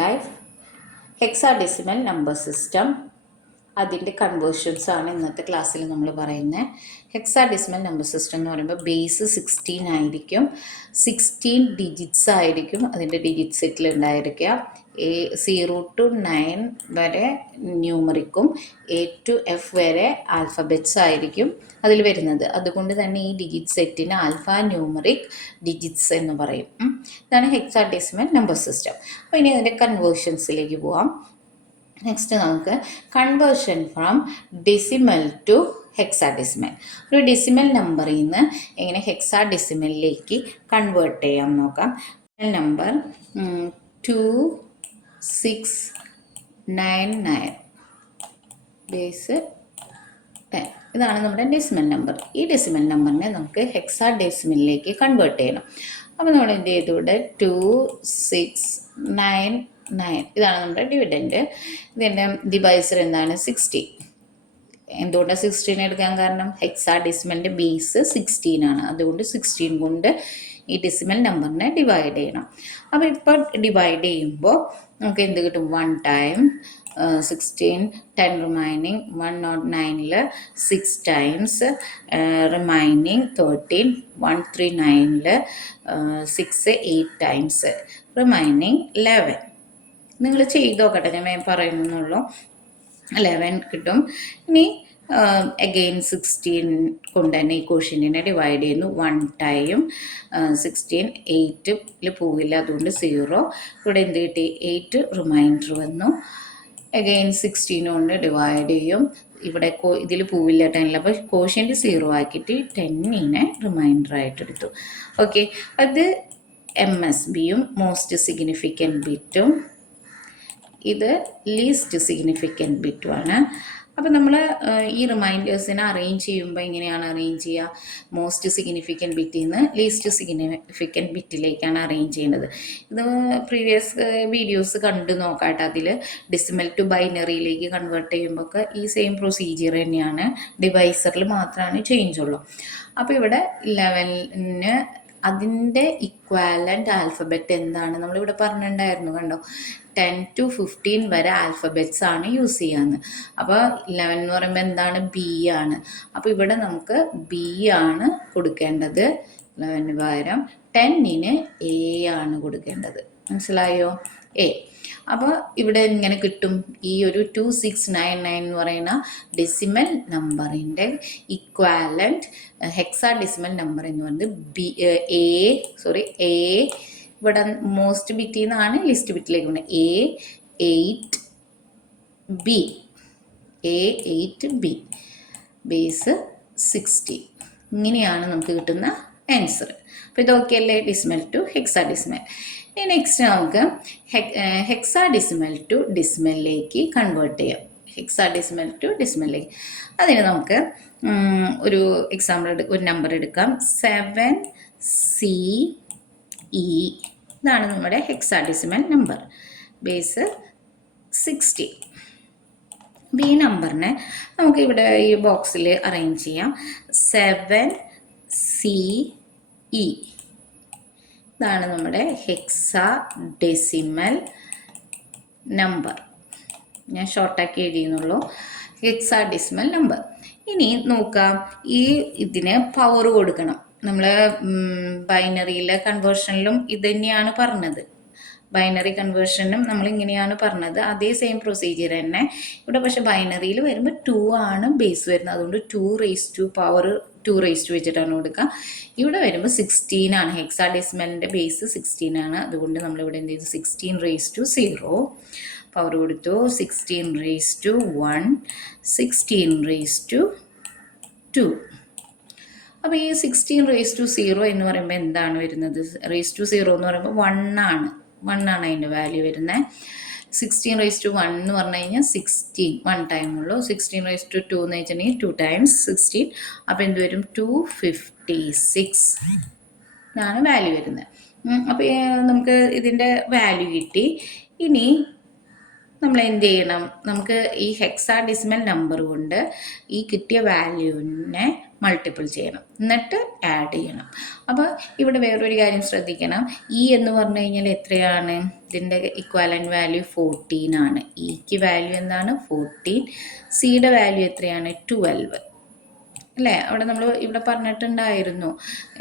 life. Hexadecimal number system അതിൻ്റെ conversions ആണ് ഇന്നത്തെ ക്ലാസ്സിൽ നമ്മൾ പറയുന്നത്. ഹെക്സാഡെസിമൽ നമ്പർ സിസ്റ്റം എന്ന് പറയുമ്പോൾ ബേസ് 16 ആയിരിക്കും, 16 ഡിജിറ്റ്സ് ആയിരിക്കും അതിൻ്റെ ഡിജിറ്റ് സെറ്റിൽ ഉണ്ടായിരിക്കുക. 0 to 9 വരെ ന്യൂമറിക്കും A to F വരെ ആൽഫബറ്റ്സ് ആയിരിക്കും അതിൽ വരുന്നത്. അതുകൊണ്ട് തന്നെ ഈ ഡിജിറ്റ് സെറ്റിന് ആൽഫ ന്യൂമറിക് ഡിജിറ്റ്സ് എന്ന് പറയും. ഇതാണ് ഹെക്സാഡെസിമൽ നമ്പർ സിസ്റ്റം. അപ്പോൾ ഇനി അതിൻ്റെ കൺവേർഷൻസിലേക്ക് പോവാം. നെക്സ്റ്റ് നമുക്ക് conversion from decimal to hexadecimal. ഒരു ഡെസിമൽ നമ്പറിൽ നിന്ന് എങ്ങനെ ഹെക്സാഡെസിമലിലേക്ക് കൺവേർട്ട് ചെയ്യാം നോക്കാം. Number 2699 base 10. ഇതാണ് നമ്മുടെ ഡെസിമൽ നമ്പർ. ഈ ഡെസിമൽ നമ്പറിനെ നമുക്ക് ഹെക്സാഡെസിമലിലേക്ക് കൺവേർട്ട് ചെയ്യണം. അപ്പോൾ നമ്മൾ എന്ത് ചെയ്തൂടെ 2699 ഇതാണ് നമ്മുടെ ഡിവിഡൻറ്റ്. ഇതിൻ്റെ ഡിവൈസർ എന്താണ് 60. എന്തുകൊണ്ടാണ് 16 എടുക്കാൻ കാരണം ഹെക്സാഡെസിമലിൻ്റെ ബേസ് 16 ആണ്. അതുകൊണ്ട് 16 കൊണ്ട് ഈ ഡെസിമൽ നമ്പറിനെ ഡിവൈഡ് ചെയ്യണം. അപ്പോൾ ഇപ്പോൾ ഡിവൈഡ് ചെയ്യുമ്പോൾ നമുക്ക് എന്ത് കിട്ടും? 1 ടൈം 16, 10 റിമൈനിങ് 109ൽ 6 ടൈംസ് റിമൈനിങ് 13, 139ൽ 6 8 ടൈംസ് റിമൈനിങ് 11. നിങ്ങൾ ചെയ്ത് നോക്കട്ടെ, ഞാൻ പറയുന്നുള്ളൂ. 11 കിട്ടും. ഇനി അഗെയിൻ 16 കൊണ്ട് തന്നെ ഈ ക്വോഷ്യൻറ്റിനെ ഡിവൈഡ് ചെയ്യുന്നു. 1 ടൈം 16 8ൽ പോവില്ല, അതുകൊണ്ട് 0. ഇവിടെ എന്ത് കിട്ടി? 8 റിമൈൻഡർ വന്നു. അഗെയിൻ 16 കൊണ്ട് ഡിവൈഡ് ചെയ്യും. ഇവിടെ ഇതിൽ പോവില്ല 10ൽ, അപ്പോൾ ക്വോഷ്യൻറ്റ് 0 ആക്കിയിട്ട് 10നെ റിമൈൻഡർ ആയിട്ട് എടുത്തു. ഓക്കെ, അത് MSBയും മോസ്റ്റ് സിഗ്നിഫിക്കൻറ്റ് ബിറ്റും, ഇത് ലീസ്റ്റ് സിഗ്നിഫിക്കൻറ്റ് ബിറ്റുമാണ്. അപ്പോൾ നമ്മൾ ഈ റിമൈൻഡേഴ്സിനെ അറേഞ്ച് ചെയ്യുമ്പോൾ എങ്ങനെയാണ് അറേഞ്ച് ചെയ്യുക? മോസ്റ്റ് സിഗ്നിഫിക്കൻറ്റ് ബിറ്റിൽ നിന്ന് ലീസ്റ്റ് സിഗ്നിഫിക്കൻറ്റ് ബിറ്റിലേക്കാണ് അറേഞ്ച് ചെയ്യുന്നത്. ഇത് പ്രീവിയസ് വീഡിയോസ് കണ്ടു നോക്കാട്ടെ. അതിൽ ഡെസിമൽ ടു ബൈനറിയിലേക്ക് കൺവേർട്ട് ചെയ്യുമ്പോൾ ഒക്കെ ഈ സെയിം പ്രൊസീജിയർ തന്നെയാണ്, ഡിവൈസറിൽ മാത്രമാണ് ചേഞ്ച് ഉള്ളൂ. അപ്പോൾ ഇവിടെ 11ന് അതിൻ്റെ ഇക്വാലൻ്റ് ആൽഫബറ്റ് എന്താണ് നമ്മളിവിടെ പറഞ്ഞിട്ടുണ്ടായിരുന്നു, കണ്ടോ? 10 to 15 വരെ ആൽഫബറ്റ്സ് ആണ് യൂസ് ചെയ്യാന്ന്. അപ്പോൾ 11 എന്ന് പറയുമ്പോൾ എന്താണ്? ബി ആണ്. അപ്പോൾ ഇവിടെ നമുക്ക് ബി ആണ് കൊടുക്കേണ്ടത്. 11ന് പകരം 10ന് എ ആണ് കൊടുക്കേണ്ടത്. മനസ്സിലായോ? എ. അപ്പോൾ ഇവിടെ ഇങ്ങനെ കിട്ടും. ഈ ഒരു 2699 എന്ന് പറയുന്ന ഡെസിമൽ നമ്പറിൻ്റെ ഇക്വാലൻറ്റ് ഹെക്സാഡെസിമൽ നമ്പർ എന്ന് പറയുന്നത് എ ഇവിടെ മോസ്റ്റ് ബിറ്റിൽ നിന്നാണ് ലിസ്റ്റ് ബിറ്റിലേക്ക് പോകുന്നത്. A8B base 60. ഇങ്ങനെയാണ് നമുക്ക് കിട്ടുന്ന ആൻസർ. അപ്പോൾ ഇതൊക്കെ അല്ലേ ഡെസിമൽ ടു ഹെക്സാഡെസിമൽ. ഇനി നെക്സ്റ്റ് നമുക്ക് ഹെക്സാഡെസിമൽ ടു ഡെസിമലിലേക്ക് കൺവേർട്ട് ചെയ്യാം. ഹെക്സാഡെസിമൽ ടു ഡെസിമലിലേക്ക്. അതിന് നമുക്ക് ഒരു എക്സാമ്പിൾ ഒരു നമ്പർ എടുക്കാം. 7CE ഇതാണ് നമ്മുടെ ഹെക്സാഡെസിമൽ നമ്പർ, ബേസ് 60. ഈ നമ്പറിനെ നമുക്ക് ഇവിടെ ഈ ബോക്സിൽ അറേഞ്ച് ചെയ്യാം. 7CE ഇതാണ് നമ്മുടെ ഹെക്സാഡെസിമൽ നമ്പർ. ഞാൻ ഷോർട്ടാക്കി എഴുതിയെന്നുള്ളൂ. Hexadecimal number. ഇനി നോക്കാം, ഇതിന് പവർ കൊടുക്കണം. നമ്മൾ ബൈനറിയിലെ കൺവേർഷനിലും ഇത് തന്നെയാണ് പറഞ്ഞത്. ബൈനറി കൺവേർഷനും നമ്മൾ ഇങ്ങനെയാണ് പറഞ്ഞത്. അതേ സെയിം പ്രൊസീജിയർ തന്നെ ഇവിടെ. പക്ഷെ ബൈനറിയിൽ വരുമ്പോൾ 2 ആണ് ബേസ് വരുന്നത്. അതുകൊണ്ട് 2 raised to power 2 raised to വെച്ചിട്ടാണ് കൊടുക്കുക. ഇവിടെ വരുമ്പോൾ 16 ആണ്. ഹെക്സാഡെസിമലിൻ്റെ ബേസ് 16 ആണ്. അതുകൊണ്ട് നമ്മളിവിടെ എന്ത് ചെയ്തു? 16 raised to 0 പവർ കൊടുത്തു. 16 raised to 1, 16 raised to 2. അപ്പോൾ ഈ 16 raised to 0 എന്ന് പറയുമ്പോൾ എന്താണ് വരുന്നത്? raised to 0 എന്ന് പറയുമ്പോൾ 1 ആണ് അതിൻ്റെ വാല്യൂ വരുന്നത്. 16 raised to 1 എന്ന് പറഞ്ഞു കഴിഞ്ഞാൽ 16 1 ടൈം ഉള്ളൂ. 16 raised to 2 എന്ന് വെച്ചിട്ടുണ്ടെങ്കിൽ 2 ടൈംസ് 16. അപ്പോൾ എന്ത് വരും? 256 ഇതാണ് വാല്യൂ വരുന്നത്. അപ്പോൾ നമുക്ക് ഇതിൻ്റെ വാല്യൂ കിട്ടി. ഇനി നമ്മൾ എന്ത് ചെയ്യണം? നമുക്ക് ഈ ഹെക്സാഡെസിമൽ നമ്പർ കൊണ്ട് ഈ കിട്ടിയ വാല്യൂവിനെ മൾട്ടിപ്പിൾ ചെയ്യണം, എന്നിട്ട് ആഡ് ചെയ്യണം. അപ്പോൾ ഇവിടെ വേറൊരു കാര്യം ശ്രദ്ധിക്കണം, ഇ എന്ന് പറഞ്ഞു കഴിഞ്ഞാൽ എത്രയാണ്? ഇതിൻ്റെ ഇക്വാലൻ്റ് വാല്യൂ 14 ആണ്. ഇക്ക് വാല്യൂ എന്താണ്? 14. സിയുടെ വാല്യൂ എത്രയാണ്? 12 അല്ലേ? അവിടെ നമ്മൾ ഇവിടെ പറഞ്ഞിട്ടുണ്ടായിരുന്നു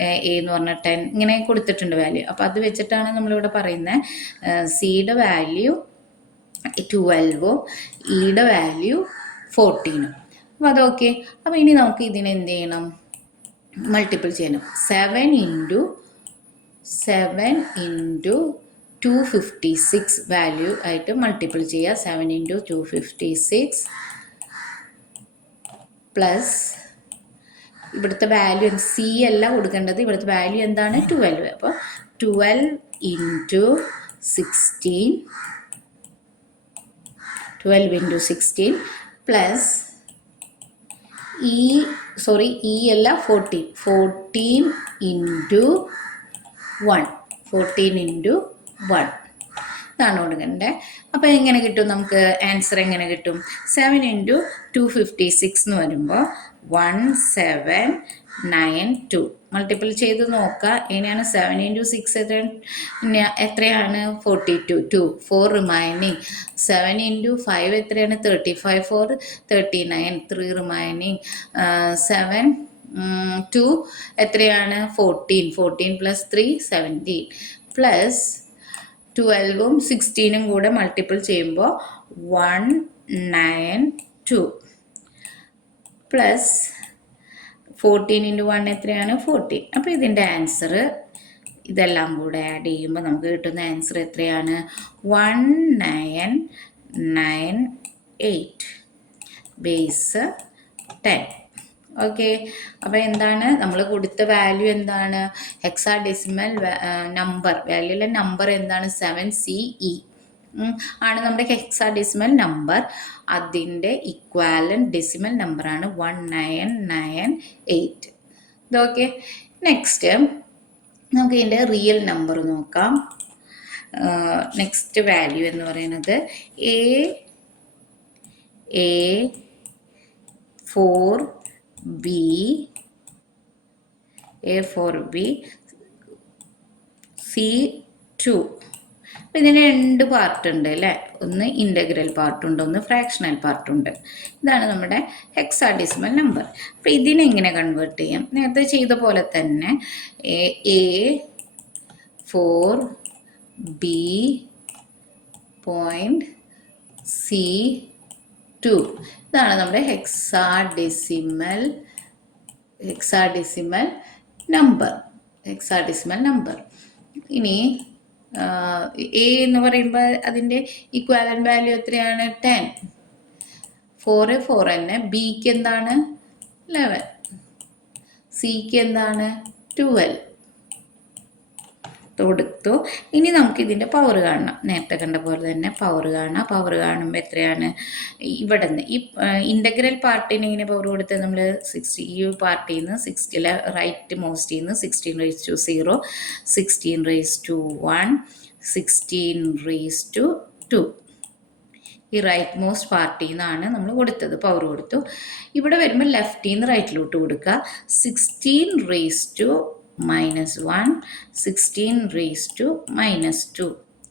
എ എന്ന് പറഞ്ഞ 10 ഇങ്ങനെ കൊടുത്തിട്ടുണ്ട് വാല്യൂ. അപ്പോൾ അത് വെച്ചിട്ടാണ് നമ്മളിവിടെ പറയുന്നത് സിയുടെ വാല്യൂ 12ഉം ഇയുടെ വാല്യൂ 14ഉം. അപ്പോൾ അതൊക്കെ. അപ്പോൾ ഇനി നമുക്ക് ഇതിനെ എന്ത് ചെയ്യണം? മൾട്ടിപ്പിൾ ചെയ്യണം. 7 ഇൻറ്റു 256 വാല്യൂ ആയിട്ട് മൾട്ടിപ്പിൾ ചെയ്യുക. 7 ഇൻറ്റു 256 പ്ലസ് ഇവിടുത്തെ വാല്യൂ സി അല്ല കൊടുക്കേണ്ടത്, ഇവിടുത്തെ വാല്യൂ എന്താണ്? 12. അപ്പോൾ 12 ഇൻറ്റു 16 പ്ലസ് ഇ അല്ല 14 ഇൻറ്റു 1 ഇതാണ് കൊടുക്കേണ്ടത്. അപ്പോൾ എങ്ങനെ കിട്ടും? നമുക്ക് ആൻസർ എങ്ങനെ കിട്ടും? 7 ഇൻറ്റു 256 എന്ന് വരുമ്പോൾ 1792. മൾട്ടിപ്പിൾ ചെയ്ത് നോക്കുക എങ്ങനെയാണ്. 7 ഇൻറ്റു 6 എത്രയാണ്? 42. 4 റിമൈനിങ്. 7 ഇൻറ്റു 5 എത്രയാണ്? 35. 4 39. 3 റിമൈനിങ്. 7 2 എത്രയാണ്? 14 പ്ലസ് 3 17 പ്ലസ് 12ഉം 16ഉം കൂടെ മൾട്ടിപ്പിൾ ചെയ്യുമ്പോൾ 192 പ്ലസ് 14 ഇൻറ്റു 1 എത്രയാണ്? 14. അപ്പോൾ ഇതിൻ്റെ ആൻസർ ഇതെല്ലാം കൂടെ ആഡ് ചെയ്യുമ്പോൾ നമുക്ക് കിട്ടുന്ന ആൻസർ എത്രയാണ്? 1998 ബേസ് 10. ഓക്കെ. അപ്പോൾ എന്താണ് നമ്മൾ കൊടുത്ത വാല്യൂ? എന്താണ്? ഹെക്സാഡെസിമൽ നമ്പർ വാല്യൂലെ നമ്പർ എന്താണ്? 7CE ആണ് നമ്മുടെ ഹെക്സാഡെസിമൽ നമ്പർ. അതിൻ്റെ ഇക്വാലൻ്റ് ഡെസിമൽ നമ്പറാണ് 1998. ഇതൊക്കെ. നെക്സ്റ്റ് നമുക്ക് ഇതിൻ്റെ റിയൽ നമ്പർ നോക്കാം. നെക്സ്റ്റ് വാല്യൂ എന്ന് പറയുന്നത് A4B C2. അപ്പം ഇതിന് 2 പാർട്ടുണ്ട് അല്ലേ? ഒന്ന് ഇൻ്റഗ്രൽ പാർട്ടുണ്ട്, ഒന്ന് ഫ്രാക്ഷണൽ പാർട്ടുണ്ട്. ഇതാണ് നമ്മുടെ ഹെക്സാഡെസിമൽ നമ്പർ. അപ്പോൾ ഇതിനെ എങ്ങനെ കൺവേർട്ട് ചെയ്യാം? നേരത്തെ ചെയ്ത പോലെ തന്നെ A4B.C2 ഇതാണ് നമ്മുടെ ഹെക്സാഡെസിമൽ നമ്പർ. ഇനി എ എന്ന് പറയുമ്പോൾ അതിൻ്റെ ഇക്വാലൻ്റ് വാല്യൂ എത്രയാണ്? 10. 4 തന്നെ. ബിക്ക് എന്താണ്? 11. സിക്ക് എന്താണ്? 12 കൊടുത്തു. ഇനി നമുക്ക് ഇതിൻ്റെ പവർ കാണണം. നേരത്തെ കണ്ട പോലെ തന്നെ പവർ കാണാം. പവർ കാണുമ്പോൾ എത്രയാണ്? ഇവിടെ നിന്ന് ഈ ഇൻ്റഗ്രൽ പാർട്ടിന് ഇങ്ങനെ പവർ കൊടുത്ത് നമ്മൾ 60 ഈ പാർട്ടിൽ നിന്ന് 60 റൈറ്റ് മോസ്റ്റിൽ നിന്ന് 16^0, 16^1, 16^2. ഈ റൈറ്റ് മോസ്റ്റ് പാർട്ടിയിൽ നിന്നാണ് നമ്മൾ കൊടുത്തത്, പവർ കൊടുത്തു. ഇവിടെ വരുമ്പോൾ ലെഫ്റ്റിൽ നിന്ന് റൈറ്റിലോട്ട് കൊടുക്കുക. 16^-1, 16^-2.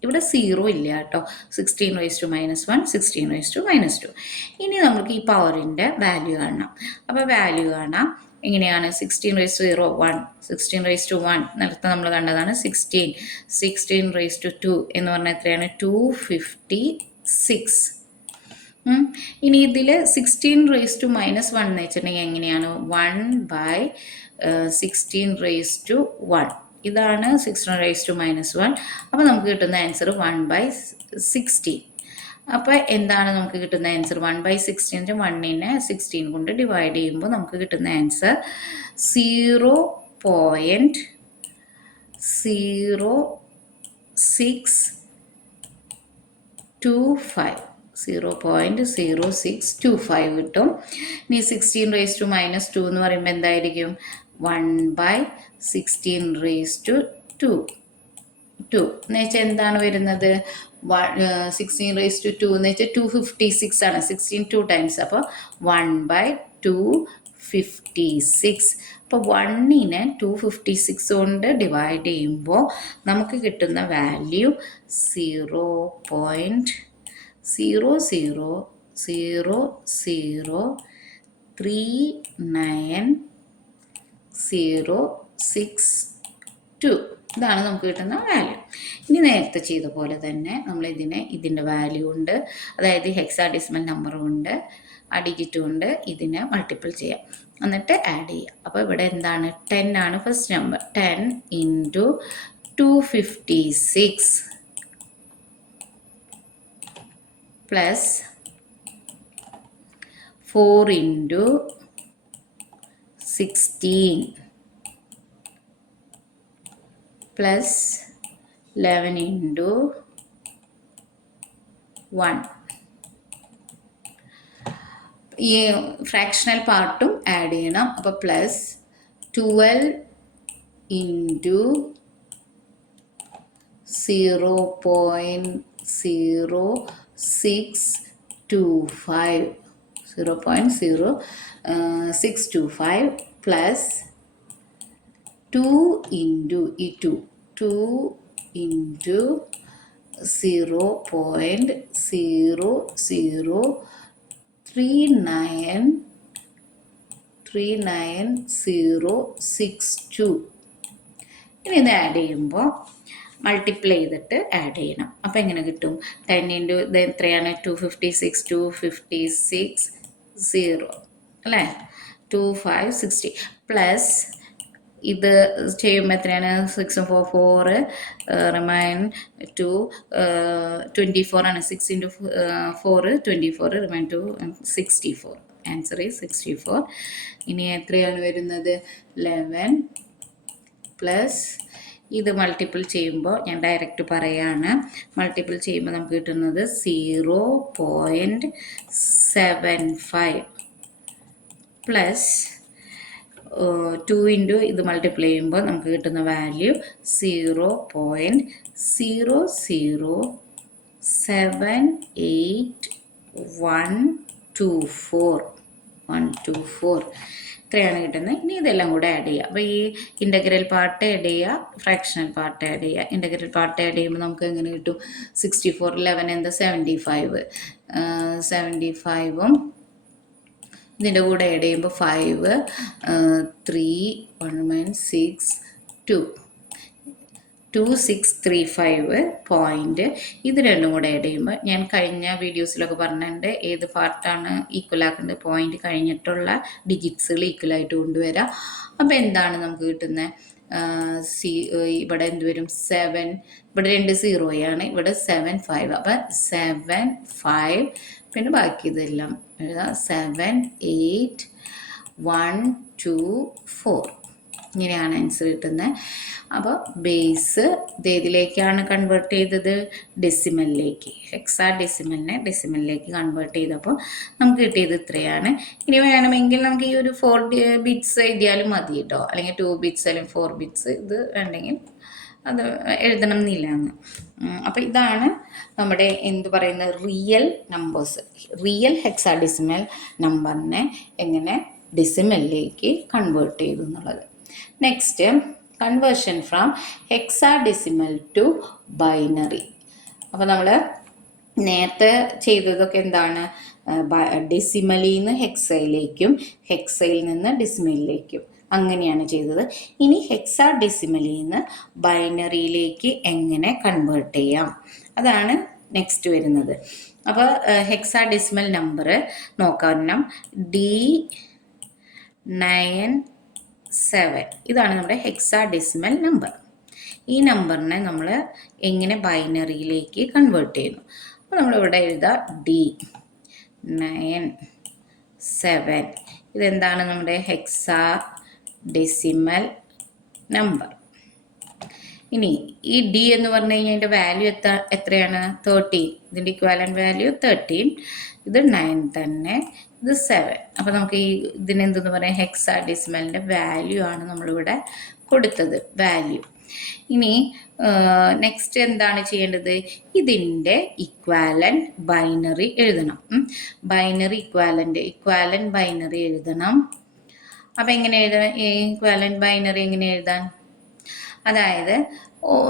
ഇവിടെ 0 ഇല്ല കേട്ടോ. 16^-1, 16^-2. ഇനി നമുക്ക് ഈ പവറിൻ്റെ വാല്യൂ കാണണം. അപ്പോൾ വാല്യൂ കാണാം. എങ്ങനെയാണ്? 16^1, 16^1 നേരത്തെ നമ്മൾ കണ്ടതാണ്. 16^2 എന്ന് പറഞ്ഞാൽ എത്രയാണ്? 256. ഇനി ഇതിൽ 16^-1 എന്ന് വെച്ചിട്ടുണ്ടെങ്കിൽ എങ്ങനെയാണ്? 1/16^1. ഇതാണ് 16^-1. അപ്പോൾ നമുക്ക് കിട്ടുന്ന ആൻസർ 1/16. അപ്പോൾ എന്താണ് നമുക്ക് കിട്ടുന്ന ആൻസർ? 1/16. 1നെ 16 കൊണ്ട് ഡിവൈഡ് ചെയ്യുമ്പോൾ നമുക്ക് കിട്ടുന്ന ആൻസർ 0.0625. 0.0625 കിട്ടും. ഇനി 16^-2 എന്ന് പറയുമ്പോൾ എന്തായിരിക്കും? 1/16^2 എന്ന് വെച്ചാൽ എന്താണ് വരുന്നത്? 16^2 എന്ന് വെച്ചാൽ 256 ആണ്. 16 2 ടൈംസ്. അപ്പോൾ 1/256 256. അപ്പോൾ 1നെ 256 കൊണ്ട് ഡിവൈഡ് ചെയ്യുമ്പോൾ നമുക്ക് കിട്ടുന്ന വാല്യൂ 0.0003962. ഇതാണ് നമുക്ക് കിട്ടുന്ന വാല്യൂ. ഇനി നേരത്തെ ചെയ്ത പോലെ തന്നെ നമ്മൾ ഇതിൻ്റെ വാല്യൂ ഉണ്ട്, അതായത് ഹെക്സാഡെസിമൽ നമ്പർ കൊണ്ട് ആ ഡിജിറ്റ് കൊണ്ട് ഇതിനെ മൾട്ടിപ്പിൾ ചെയ്യാം, എന്നിട്ട് ആഡ് ചെയ്യാം. അപ്പോൾ ഇവിടെ എന്താണ് 10 ആണ് first number. 10 into 256 plus 4 into 16 plus 11 into 1. ഈ ഫ്രാക്ഷണൽ പാർട്ടും ആഡ് ചെയ്യണം. അപ്പോൾ പ്ലസ് 12 ഇൻറ്റു 0.0625 പ്ലസ് 2 ഇൻറ്റു ഈ 2 ഇൻറ്റു 0.0039062. ഇനി ഇത് ആഡ് ചെയ്യുമ്പോൾ മൾട്ടിപ്ലൈ ചെയ്തിട്ട് ആഡ് ചെയ്യണം. അപ്പോൾ എങ്ങനെ കിട്ടും? 10 ഇൻറ്റു ഇത് എത്രയാണ്? 256 0 അല്ലേ, 2560 പ്ലസ് ഇത് ചെയ്യുമ്പോൾ എത്രയാണ്? 6 4 4 റിമൈൻ 2 24 ആണ്. 6 ഇൻറ്റു 4 24 റിമൈൻ 2 64. Answer is 64. ഇനി എത്രയാണ് വരുന്നത്? 11 പ്ലസ് ഇത് മൾട്ടിപ്പിൾ ചെയ്യുമ്പോൾ ഞാൻ ഡയറക്റ്റ് പറയാണ്, മൾട്ടിപ്പിൾ ചെയ്യുമ്പോൾ നമുക്ക് കിട്ടുന്നത് 0.75 പ്ലസ് 2 ഇൻറ്റു ഇത് മൾട്ടിപ്ലൈ ചെയ്യുമ്പോൾ നമുക്ക് കിട്ടുന്ന വാല്യൂ 0.0078124 ഇത്രയാണ് കിട്ടുന്നത്. ഇനി ഇതെല്ലാം കൂടെ ആഡ് ചെയ്യുക. അപ്പോൾ ഈ ഇൻ്റഗ്രൽ പാർട്ട് ആഡ് ചെയ്യുക, ഫ്രാക്ഷണൽ പാർട്ട് ആഡ് ചെയ്യുക. ഇൻ്റഗ്രൽ പാർട്ട് ആഡ് ചെയ്യുമ്പോൾ നമുക്ക് എങ്ങനെ കിട്ടും? 64 11 എന്താ 75. 75ഉം ഇതിൻ്റെ കൂടെ ആഡ് ചെയ്യുമ്പോൾ 5 3 1 6 2 2635 പോയിൻറ്റ്. ഇത് രണ്ടും കൂടെ ആഡ് ചെയ്യുമ്പോൾ ഞാൻ കഴിഞ്ഞ വീഡിയോസിലൊക്കെ പറഞ്ഞിട്ടുണ്ട് ഏത് പാർട്ടാണ് ഈക്വൽ ആക്കേണ്ടത്. പോയിന്റ് കഴിഞ്ഞിട്ടുള്ള ഡിജിറ്റ്സുകൾ ഈക്വലായിട്ട് കൊണ്ടുവരാം. അപ്പോൾ എന്താണ് നമുക്ക് കിട്ടുന്നത്? ഇവിടെ എന്ത് വരും? 7. ഇവിടെ 2 0 ഇവിടെ 7 5. അപ്പം 7 5 പിന്നെ ബാക്കി ഇതെല്ലാം എഴുതാം. 7 8 1 2 4 ഇങ്ങനെയാണ് ആൻസർ കിട്ടുന്നത്. അപ്പോൾ ബേസ് ഏതിലേക്കാണ് കൺവേർട്ട് ചെയ്തത്? ഡെസിമലിലേക്ക്. ഹെക്സാഡെസിമലിനെ ഡെസിമലിലേക്ക് കൺവേർട്ട് ചെയ്തപ്പോൾ നമുക്ക് കിട്ടിയത് ഇത്രയാണ്. ഇനി വേണമെങ്കിൽ നമുക്ക് ഈ ഒരു 4 ബിറ്റ്സ് എഴുതിയാലും മതി കേട്ടോ, അല്ലെങ്കിൽ 2 ബിറ്റ്സ് അല്ലെങ്കിൽ 4 ബിറ്റ്സ് ഇത് വേണ്ടെങ്കിൽ അത് എഴുതണം എന്നില്ല എന്ന്. അപ്പോൾ ഇതാണ് നമ്മുടെ എന്ത് പറയുന്നത് റിയൽ നമ്പേഴ്സ്. റിയൽ ഹെക്സാഡെസിമൽ നമ്പറിനെ എങ്ങനെ ഡെസിമലിലേക്ക് കൺവേർട്ട് ചെയ്തു എന്നുള്ളത്. Next, conversion from hexadecimal to binary. അപ്പോൾ നമ്മൾ നേരത്തെ ചെയ്തതൊക്കെ എന്താണ്? ഡെസിമലിൽ നിന്ന് ഹെക്സയിലേക്കും ഹെക്സയിൽ നിന്ന് ഡെസിമലിലേക്കും അങ്ങനെയാണ് ചെയ്തത്. ഇനി ഹെക്സാഡെസിമലിൽ നിന്ന് ബൈനറിയിലേക്ക് എങ്ങനെ കൺവേർട്ട് ചെയ്യാം അതാണ് നെക്സ്റ്റ് വരുന്നത്. അപ്പോൾ ഹെക്സാഡെസിമൽ നമ്പർ നോക്കാം. D97 ഇതാണ് നമ്മുടെ ഹെക്സാഡെസിമൽ നമ്പർ. ഈ നമ്പറിനെ നമ്മൾ എങ്ങനെ ബൈനറിയിലേക്ക് കൺവേർട്ട് ചെയ്യുന്നു? അപ്പോൾ നമ്മളിവിടെ എഴുതാം D97. ഇതെന്താണ്? നമ്മുടെ ഹെക്സാഡെസിമൽ നമ്പർ. ഇനി ഈ ഡി എന്ന് പറഞ്ഞു കഴിഞ്ഞാൽ അതിൻ്റെ വാല്യൂ എത്രയാണ്? 13. ഇതിൻ്റെ ഇക്വാലൻ്റ് വാല്യൂ 13. ഇത് 9 തന്നെ, ഇത് 7. അപ്പോൾ നമുക്ക് ഈ ഇതിനെന്തെന്ന് പറയാം? ഹെക്സാഡെസിമലിൻ്റെ വാല്യൂ ആണ് നമ്മളിവിടെ കൊടുത്തത്, വാല്യൂ. ഇനി നെക്സ്റ്റ് എന്താണ് ചെയ്യേണ്ടത്? ഇതിൻ്റെ ഇക്വാലൻ്റ് ബൈനറി എഴുതണം. ബൈനറി ഇക്വാലൻ്റ് ബൈനറി എഴുതണം. അപ്പം എങ്ങനെ എഴുതാൻ ഈക്വാലന്റ് ബൈനറി എങ്ങനെ എഴുതാൻ? അതായത്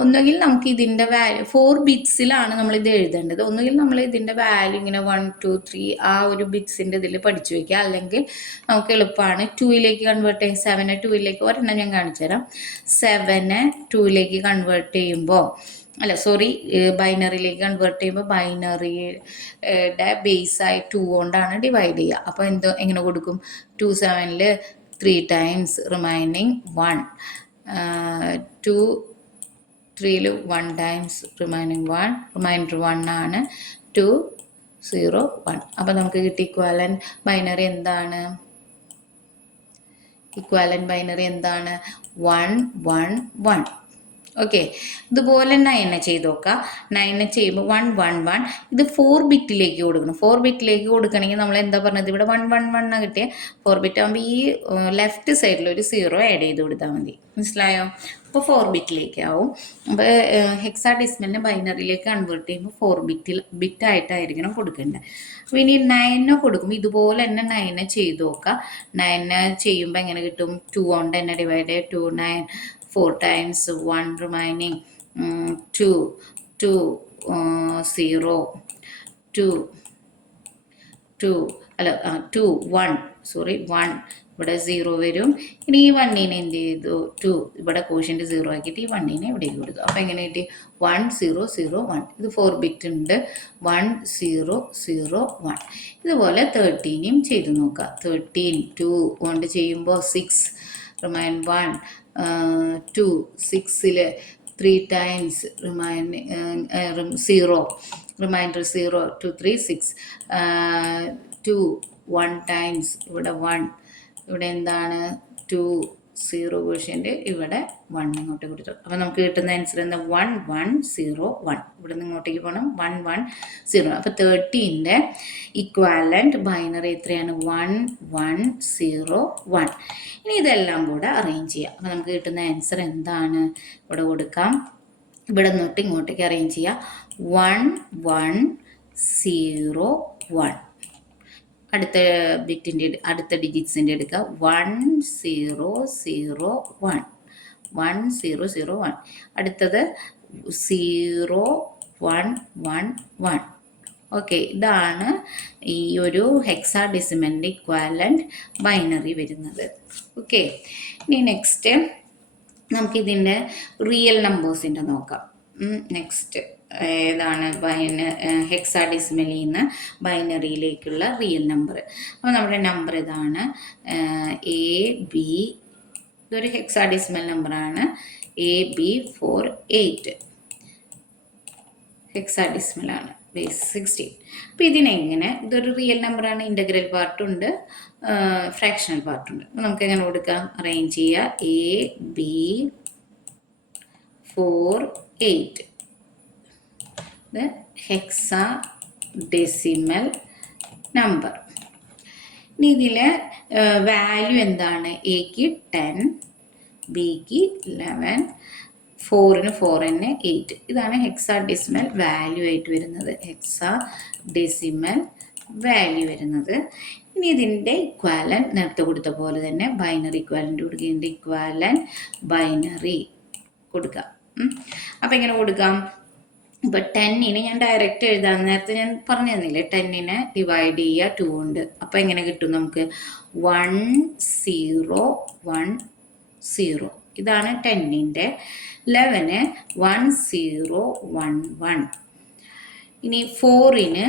ഒന്നുകിൽ നമുക്ക് ഇതിൻ്റെ വാല്യൂ 4 ബിറ്റ്സിലാണ് നമ്മൾ ഇത് എഴുതേണ്ടത്. ഒന്നുകിൽ നമ്മൾ ഇതിൻ്റെ വാല്യൂ ഇങ്ങനെ 1 2 3 ആ ഒരു ബിറ്റ്സിൻ്റെ ഇതിൽ പഠിച്ചു വയ്ക്കുക. അല്ലെങ്കിൽ നമുക്ക് എളുപ്പമാണ് 2ലേക്ക് കൺവേർട്ട് ചെയ്യും. 7 2ലേക്ക് ഒരെണ്ണം ഞാൻ കാണിച്ചു തരാം. 7 2ലേക്ക് കൺവേർട്ട് ചെയ്യുമ്പോൾ ബൈനറിയിലേക്ക് കൺവേർട്ട് ചെയ്യുമ്പോൾ ബൈനറിയുടെ ബേസായി 2 കൊണ്ടാണ് ഡിവൈഡ് ചെയ്യുക. അപ്പോൾ എങ്ങനെ കൊടുക്കും? 2 7 3 times remaining 1, 2 3 1 times remaining 1, remainder 1 ആണ്. 2 0 1. അപ്പോൾ നമുക്ക് കിട്ടി ഇക്വാലന്റ് ബൈനറി എന്താണ്? ഇക്വാലന്റ് ബൈനറി എന്താണ്? 1 1 1. ഓക്കെ, ഇതുപോലെ 9 ചെയ്ത് നോക്കാം. 9 ചെയ്യുമ്പോൾ 1 1 1. ഇത് 4 ബിറ്റിലേക്ക് കൊടുക്കണം. 4 ബിറ്റിലേക്ക് കൊടുക്കണമെങ്കിൽ നമ്മൾ എന്താ പറഞ്ഞത്? ഇവിടെ 1 1 1 കിട്ടിയ 4 ബിറ്റ് ആകുമ്പോൾ ഈ ലെഫ്റ്റ് സൈഡിൽ ഒരു 0 ആഡ് ചെയ്ത് കൊടുത്താൽ മതി. മനസ്സിലായോ? അപ്പോൾ 4 ബിറ്റിലേക്ക് ആവും. അപ്പോൾ ഹെക്സാഡെസിമലിനെ ബൈനറിയിലേക്ക് കൺവേർട്ട് ചെയ്യുമ്പോൾ 4 ബിറ്റായിട്ടായിരിക്കണം കൊടുക്കേണ്ടത്. അപ്പോൾ ഇനി 9 കൊടുക്കുമ്പോൾ ഇതുപോലെ തന്നെ 9 ചെയ്ത് നോക്കാം. 9 ചെയ്യുമ്പോൾ എങ്ങനെ കിട്ടും? 2 കൊണ്ട് തന്നെ ഡിവൈഡ് ചെയ്യുക. 2 9 4 times 1 remaining 2 2 0 2 2 2 1 1 ഇവിടെ 0 വരും. ഇനി ഈ 1നെ എന്ത് ചെയ്തു? 2 ഇവിടെ കോഷ്യൻ്റ് 0 ആക്കിയിട്ട് ഈ 1നെ ഇവിടേക്ക് കൊടുത്തു. അപ്പോൾ എങ്ങനെ കിട്ടി? 1 0 0 1. ഇത് 4 ബിറ്റ് ഉണ്ട്. 1 0 0 1. ഇതുപോലെ 13നെയും ചെയ്ത് നോക്കാം. 13 2 കൊണ്ട് ചെയ്യുമ്പോൾ 6 റിമൈൻ 1 2 6ൽ 3 ടൈംസ് റിമൈൻഡ് 0 റിമൈൻഡർ 0 2 3 6 2 1 ടൈംസ് ഇവിടെ 1 ഇവിടെ എന്താണ്? 2 0 ക്വഷ്യൻ്റ് ഇവിടെ 1 ഇങ്ങോട്ട് കൊടുത്തു. അപ്പോൾ നമുക്ക് കിട്ടുന്ന ആൻസർ എന്താ? 1 1 0 1. ഇവിടെ നിന്ന് ഇങ്ങോട്ടേക്ക് പോകണം. 1 1 0. അപ്പോൾ 13ൻ്റെ ഇക്വാലന്റ് ബൈനറി എത്രയാണ്? 1 1 0 1. ഇനി ഇതെല്ലാം കൂടെ അറേഞ്ച് ചെയ്യാം. അപ്പോൾ നമുക്ക് കിട്ടുന്ന ആൻസർ എന്താണ്? ഇവിടെ കൊടുക്കാം. ഇവിടെ നിന്നിട്ട് ഇങ്ങോട്ടേക്ക് അറേഞ്ച് ചെയ്യാം. 1 1 0 1. അടുത്ത ബിറ്റിൻ്റെ അടുത്ത ഡിജിറ്റ്സിൻ്റെ എടുക്കുക. 1 0 0 1 1 0 0 1. അടുത്തത് 0 1 1 1. ഓക്കെ, ഇതാണ് ഈ ഒരു ഹെക്സാഡെസിമലിൻ്റെ ഇക്വാലന്റ് ബൈനറി വരുന്നത്. ഓക്കെ, ഇനി നെക്സ്റ്റ് നമുക്കിതിൻ്റെ റിയൽ നമ്പേഴ്സിൻ്റെ നോക്കാം. നെക്സ്റ്റ് ഏതാണ്? ഹെക്സാഡെസിമലിൽ നിന്ന് ബൈനറിയിലേക്കുള്ള റിയൽ നമ്പർ. അപ്പോൾ നമ്മുടെ നമ്പർ ഇതാണ് AB. ഇതൊരു ഹെക്സാഡെസിമൽ നമ്പറാണ്. AB48 ഹെക്സാഡെസിമലാണ്. ബേസ് 16. അപ്പോൾ ഇതിനെങ്ങനെ? ഇതൊരു റിയൽ നമ്പറാണ്. ഇൻ്റഗ്രൽ പാർട്ടുണ്ട്, ഫ്രാക്ഷണൽ പാർട്ടുണ്ട്. അപ്പോൾ നമുക്ക് എങ്ങനെ കൊടുക്കാം? അറേഞ്ച് ചെയ്യുക. AB48 ഇത് ഹെക്സാഡെസിമൽ നമ്പർ. ഇനി ഇതിൽ വാല്യൂ എന്താണ്? എക്ക് 10, ബിക്ക് 11, 4ന് 8. ഇതാണ് ഹെക്സാഡെസിമൽ വാല്യൂ ആയിട്ട് വരുന്നത്. ഹെക്സാഡെസിമൽ വാല്യൂ വരുന്നത്. ഇനി ഇതിൻ്റെ ഇക്വാലന്റ് നേരത്തെ കൊടുത്ത പോലെ തന്നെ ബൈനറി ഇക്വാലന്റ് കൊടുക്കുക. ഇതിൻ്റെ ഇക്വാലന്റ് ബൈനറി കൊടുക്കാം. അപ്പം എങ്ങനെ കൊടുക്കാം? ഇപ്പോൾ 10നെ ഞാൻ ഡയറക്റ്റ് എഴുതാം. നേരത്തെ ഞാൻ പറഞ്ഞു തന്നില്ലേ, 10നെ ഡിവൈഡ് ചെയ്യുക 2 കൊണ്ട്. അപ്പോൾ എങ്ങനെ കിട്ടും നമുക്ക്? 1 0 1 0. ഇതാണ് 10ൻ്റെ. 11 1 0 1 1. ഇനി 4ന്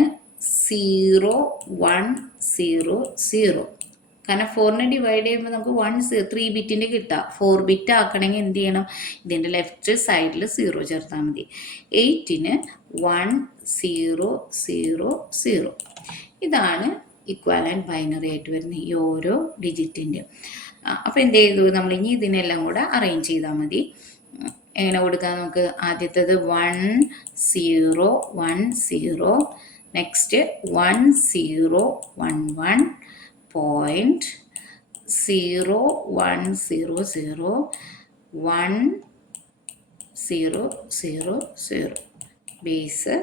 0 1 0 0. കാരണം 4നെ ഡിവൈഡ് ചെയ്യുമ്പോൾ നമുക്ക് 3 ബിറ്റിൻ്റെ കിട്ടാം. 4 ബിറ്റ് ആക്കണമെങ്കിൽ എന്ത് ചെയ്യണം? ഇതിൻ്റെ ലെഫ്റ്റ് സൈഡിൽ 0 ചേർത്താൽ മതി. 8ന് 1 0 0 0. ഇതാണ് ഇക്വാലന്റ് ബൈനറി ആയിട്ട് വരുന്ന ഈ ഓരോ ഡിജിറ്റിൻ്റെ. അപ്പോൾ എന്ത് ചെയ്തു? നമ്മൾ ഇനി ഇതിനെല്ലാം കൂടെ അറേഞ്ച് ചെയ്താൽ മതി. എങ്ങനെ കൊടുക്കാം? നമുക്ക് ആദ്യത്തേത് 1 0 1 0. നെക്സ്റ്റ് 1 0 1 1. 0 1 0 0 1 0 0 0. ബേസ്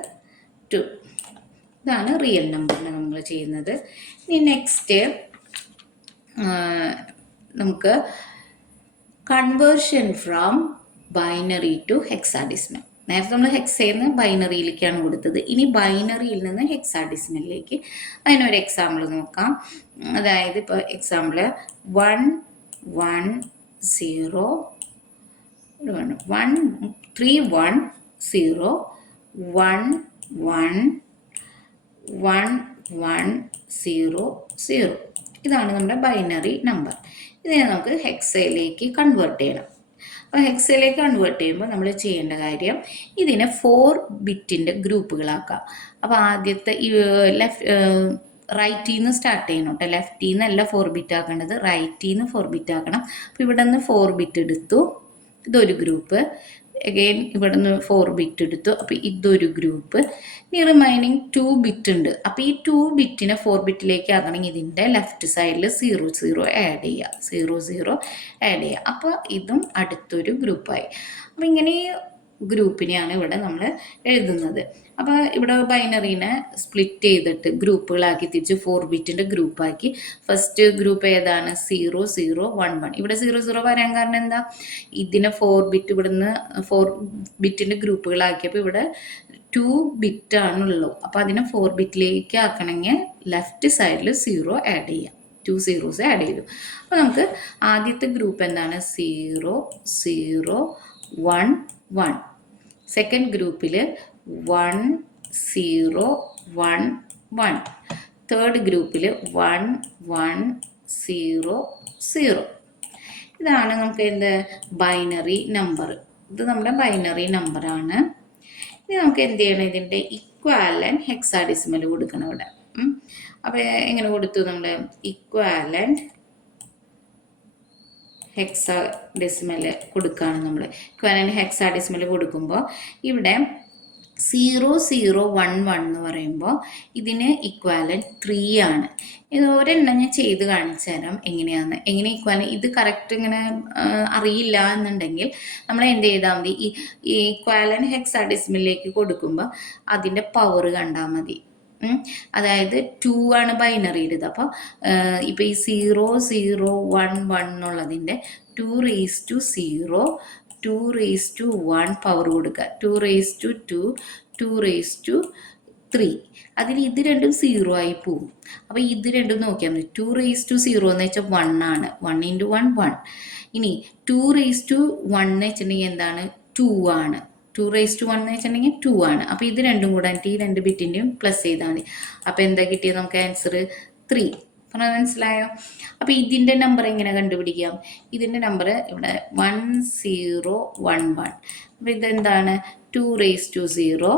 2. ഇതാണ് റിയൽ നമ്പറിന് നമ്മൾ ചെയ്യുന്നത്. ഇനി നെക്സ്റ്റ് നമുക്ക് conversion from binary to hexadecimal. നേരത്തെ നമ്മൾ ഹെക്സയിൽ നിന്ന് ബൈനറിയിലേക്കാണ് കൊടുത്തത്. ഇനി ബൈനറിയിൽ നിന്ന് ഹെക്സാഡെസിമലിലേക്ക്. അതിനൊരു എക്സാമ്പിൾ നോക്കാം. അതായത് ഇപ്പോൾ എക്സാമ്പിൾ 310111100. ഇതാണ് നമ്മുടെ ബൈനറി നമ്പർ. ഇതിനെ നമുക്ക് ഹെക്സയിലേക്ക് കൺവേർട്ട് ചെയ്യണം. അപ്പോൾ ഹെക്സയിലേക്ക് കൺവേർട്ട് ചെയ്യുമ്പോൾ നമ്മൾ ചെയ്യേണ്ട കാര്യം, ഇതിനെ 4 ബിറ്റിൻ്റെ ഗ്രൂപ്പുകളാക്കാം. അപ്പോൾ ആദ്യത്തെ ഈ റൈറ്റിൽ നിന്ന് സ്റ്റാർട്ട് ചെയ്യണം കേട്ടോ. ലെഫ്റ്റിൽ നിന്നല്ല 4 ബിറ്റ് ആക്കേണ്ടത്, റൈറ്റിൽ നിന്ന് 4 ബിറ്റ് ആക്കണം. അപ്പോൾ ഇവിടെ നിന്ന് 4 ബിറ്റ് എടുത്തു, ഇതൊരു ഗ്രൂപ്പ്. അഗെയിൻ ഇവിടെ നിന്ന് 4 ബിറ്റ് എടുത്തു, അപ്പോൾ ഇതൊരു ഗ്രൂപ്പ്. ഇനി റിമൈനിങ് 2 ബിറ്റ് ഉണ്ട്. അപ്പോൾ ഈ 2 ബിറ്റിനെ 4 ബിറ്റിലേക്ക് ആക്കണമെങ്കിൽ ഇതിൻ്റെ ലെഫ്റ്റ് സൈഡിൽ 00 ആഡ് ചെയ്യുക, 00 ആഡ് ചെയ്യുക. അപ്പോൾ ഇതും അടുത്തൊരു ഗ്രൂപ്പായി. അപ്പോൾ ഇങ്ങനെ ഗ്രൂപ്പിനെയാണ് ഇവിടെ നമ്മൾ എഴുതുന്നത്. അപ്പോൾ ഇവിടെ ബൈനറീനെ സ്പ്ലിറ്റ് ചെയ്തിട്ട് ഗ്രൂപ്പുകളാക്കി തിരിച്ച് 4 ബിറ്റിൻ്റെ ഗ്രൂപ്പാക്കി. ഫസ്റ്റ് ഗ്രൂപ്പ് ഏതാണ്? 0011. ഇവിടെ 00 വരാൻ കാരണം എന്താ? ഇതിനെ 4 ബിറ്റ് ഇവിടുന്ന് 4 ബിറ്റിൻ്റെ ഗ്രൂപ്പുകളാക്കിയപ്പോൾ ഇവിടെ 2 ബിറ്റാണുള്ളൂ. അപ്പോൾ അതിനെ 4 ബിറ്റിലേക്ക് ആക്കണമെങ്കിൽ ലെഫ്റ്റ് സൈഡിൽ 0 ആഡ് ചെയ്യാം, 2 zeros ആഡ് ചെയ്തു. അപ്പോൾ നമുക്ക് ആദ്യത്തെ ഗ്രൂപ്പ് എന്താണ്? 0011. സെക്കൻഡ് ഗ്രൂപ്പിൽ 1011. തേർഡ് ഗ്രൂപ്പിൽ 1100. ഇതാണ് നമുക്ക് എന്ത്? Binary number. ഇത് നമ്മുടെ ബൈനറി നമ്പറാണ്. ഇനി നമുക്ക് എന്ത് ചെയ്യണം? ഇതിൻ്റെ ഇക്വാലൻറ്റ് ഹെക്സാഡെസിമൽ കൊടുക്കണം ഇവിടെ. അപ്പോൾ എങ്ങനെ കൊടുത്തു? നമ്മൾ ഇക്വാലൻറ്റ് ഹെക്സാഡെസിമൽ കൊടുക്കുകയാണ്. നമ്മൾ ഇക്വാലൻറ്റ് ഹെക്സാഡെസിമൽ കൊടുക്കുമ്പോൾ ഇവിടെ 0011 എന്ന് പറയുമ്പോൾ ഇതിന് ഇക്വാലൻറ്റ് 3 ആണ്. ഇത് ഒരെണ്ണം ഞാൻ ചെയ്ത് കാണിച്ചു തരാം എങ്ങനെ ഇക്വാലൻറ്റ്. ഇത് കറക്റ്റ് ഇങ്ങനെ അറിയില്ല എന്നുണ്ടെങ്കിൽ നമ്മൾ എന്ത് ചെയ്താൽ മതി? ഈ ഇക്വാലൻറ്റ് ഹെക്സാഡെസിമലിലേക്ക് കൊടുക്കുമ്പോൾ അതിൻ്റെ പവർ കണ്ടാൽ മതി. അതായത് 2 ആണ് ബൈനറിയുടേത്. അപ്പോൾ ഇപ്പോൾ ഈ 0011 എന്നുള്ളതിൻ്റെ 2 raised to 1 പവർ കൊടുക്കുക, 2 raised to 2, 2 raised to 3. അതിൽ ഇത് രണ്ടും 0 ആയി പോവും. അപ്പോൾ ഇത് രണ്ടും നോക്കിയാൽ മതി. 2 raised to 0 എന്ന് വെച്ചാൽ 1 ആണ്. 1 × 1 1. ഇനി 2 raised to 1 എന്ന് വെച്ചിട്ടുണ്ടെങ്കിൽ എന്താണ്? 2 ആണ്. 2 raised to 1 എന്ന് വെച്ചിട്ടുണ്ടെങ്കിൽ 2 ആണ്. അപ്പോൾ ഇത് രണ്ടും കൂടെ ഈ 2 ബിറ്റിൻ്റെയും പ്ലസ് ചെയ്താൽ മതി. അപ്പോൾ എന്താ കിട്ടിയത് നമുക്ക്? ആൻസർ 3. പറഞ്ഞത് മനസ്സിലായോ? അപ്പോൾ ഇതിൻ്റെ നമ്പർ എങ്ങനെ കണ്ടുപിടിക്കാം? ഇതിൻ്റെ നമ്പർ ഇവിടെ 1011. അപ്പോൾ ഇതെന്താണ്? 2 raised to 0,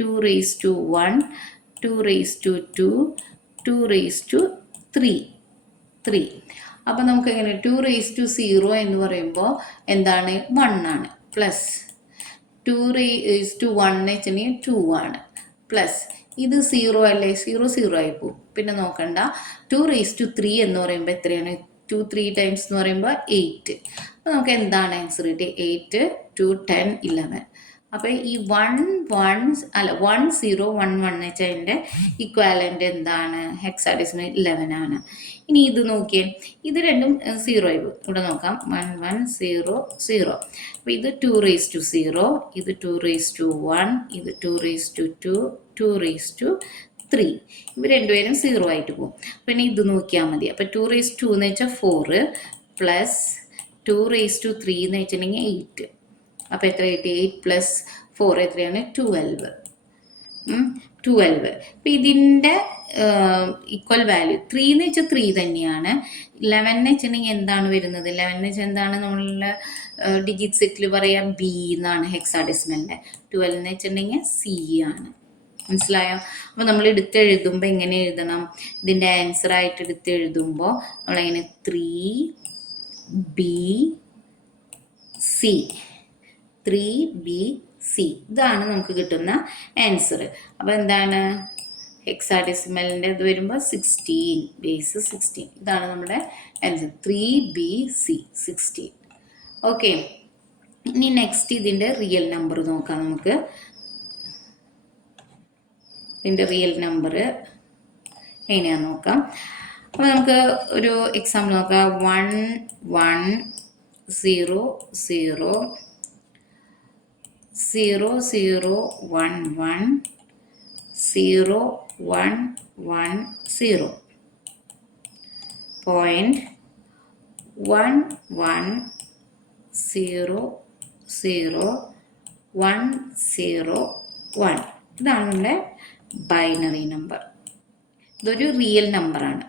2 raised to 1, 2 raised to 2, 2 raised to 3. അപ്പോൾ നമുക്ക് എങ്ങനെ? 2 raised to 0 എന്ന് പറയുമ്പോൾ എന്താണ്? 1 ആണ്. പ്ലസ് 2 raised to 1 എന്ന് വെച്ചിട്ടുണ്ടെങ്കിൽ 2 ആണ്. പ്ലസ് ഇത് 0 അല്ലേ? 0 ആയി പോകും. പിന്നെ നോക്കണ്ട. 2 raised to 3 എന്ന് പറയുമ്പോൾ എത്രയാണ്? 2 3 ടൈംസ് എന്ന് പറയുമ്പോൾ 8. അപ്പോൾ നമുക്ക് എന്താണ് ആൻസർ കിട്ടി? 8, 2, 10, 11. അപ്പോൾ ഈ 1011 എന്ന് വെച്ചാൽ അതിൻ്റെ ഇക്വാലൻ്റ് എന്താണ്? ഹെക്സാഡെസിമൽ 11 ആണ്. ഇനി ഇത് നോക്കിയേ, ഇത് രണ്ടും 0 ആയി പോകും. ഇവിടെ നോക്കാം, 1100. അപ്പോൾ ഇത് 2 raised to 0, ഇത് 2 raised to 1, ഇത് 2 raised to 2, 2 raised to 3. ഇവ രണ്ടുപേരും 0 ആയിട്ട് പോകും. പിന്നെ ഇത് നോക്കിയാൽ മതി. അപ്പോൾ 2 raised to എന്ന് വെച്ചാൽ 4 പ്ലസ് 2 raised to 3 എന്ന് വെച്ചിട്ടുണ്ടെങ്കിൽ 8. അപ്പോൾ എത്ര കിട്ടി? 8 + 4 എത്രയാണ്? 12. അപ്പോൾ ഇതിൻ്റെ ഈക്വൽ വാല്യൂ 3 എന്ന് വെച്ചാൽ 3 തന്നെയാണ്. 11 എന്ന് വെച്ചിട്ടുണ്ടെങ്കിൽ എന്താണ് വരുന്നത്? 11 എന്ന് വെച്ചാൽ എന്താണ്? നമ്മളുടെ ഡിജിറ്റ് സെറ്റിൽ പറയാം B എന്നാണ് ഹെക്സാഡെസിമലിൻ്റെ. 12 എന്ന് വെച്ചിട്ടുണ്ടെങ്കിൽ C ആണ്. മനസ്സിലായോ? അപ്പോൾ നമ്മൾ എടുത്തെഴുതുമ്പോൾ എങ്ങനെ എഴുതണം? ഇതിൻ്റെ ആൻസർ ആയിട്ട് എടുത്തെഴുതുമ്പോൾ നമ്മളെങ്ങനെ? 3BC. ഇതാണ് നമുക്ക് കിട്ടുന്ന ആൻസർ. അപ്പോൾ എന്താണ്? ഹെക്സാഡെസിമലിൻ്റെ ഇത് വരുമ്പോൾ 16, ബേസ് 16. ഇതാണ് നമ്മുടെ ആൻസർ, 3BC 16. ഓക്കെ, ഇനി നെക്സ്റ്റ് ഇതിൻ്റെ റിയൽ നമ്പർ നോക്കാം. നമുക്ക് ഇതിൻ്റെ റിയൽ നമ്പർ എങ്ങനെയാണെന്ന് നോക്കാം. അപ്പോൾ നമുക്ക് ഒരു എക്സാമ്പിൾ നോക്കാം. 1 1 0 0 0 0 1 1 0 1 1 0 point 1 1 0 0 1 0 1. ഇതാണ് നമ്മുടെ ബൈനറി നമ്പർ. ഇതൊരു റിയൽ നമ്പറാണ്.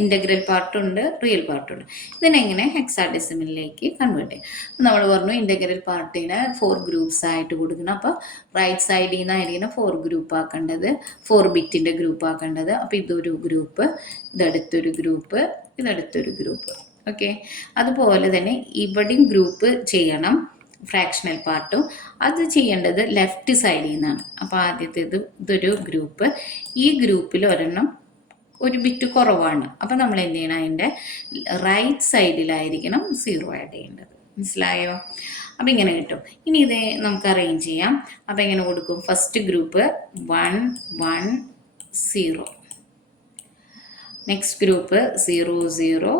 ഇൻ്റഗ്രൽ പാർട്ടുണ്ട്, റിയൽ പാർട്ടുണ്ട്. ഇതിനെങ്ങനെ ഹെക്സാഡെസിമലിലേക്ക് കൺവേർട്ട് ചെയ്യും? നമ്മൾ പറഞ്ഞു ഇൻ്റഗ്രൽ പാർട്ടിനെ 4 ഗ്രൂപ്പ്സ് ആയിട്ട് കൊടുക്കണം. അപ്പോൾ റൈറ്റ് സൈഡിൽ നിന്നായിരിക്കണം 4 ഗ്രൂപ്പ് ആക്കേണ്ടത്, 4 ബിറ്റിൻ്റെ ഗ്രൂപ്പ് ആക്കേണ്ടത്. അപ്പോൾ ഇതൊരു ഗ്രൂപ്പ്, ഇതടുത്തൊരു ഗ്രൂപ്പ്, ഇതടുത്തൊരു ഗ്രൂപ്പ്. ഓക്കെ, അതുപോലെ തന്നെ ഇവിടെയും ഗ്രൂപ്പ് ചെയ്യണം, ഫ്രാക്ഷണൽ പാർട്ടും. അത് ചെയ്യേണ്ടത് ലെഫ്റ്റ് സൈഡിൽ നിന്നാണ്. അപ്പോൾ ആദ്യത്തേത് ഇതൊരു ഗ്രൂപ്പ്, ഈ ഗ്രൂപ്പിൽ ഒരെണ്ണം ഒരു ബിറ്റ് കുറവാണ്. അപ്പം നമ്മൾ എന്ത് ചെയ്യണം, അതിൻ്റെ റൈറ്റ് സൈഡിലായിരിക്കണം 0 ആഡ് ചെയ്യേണ്ടത്. മനസ്സിലായോ? അപ്പം ഇങ്ങനെ കിട്ടും. ഇനി ഇത് നമുക്ക് അറേഞ്ച് ചെയ്യാം. അപ്പം ഇങ്ങനെ കൊടുക്കും. First group 1 1 0, next group 0 0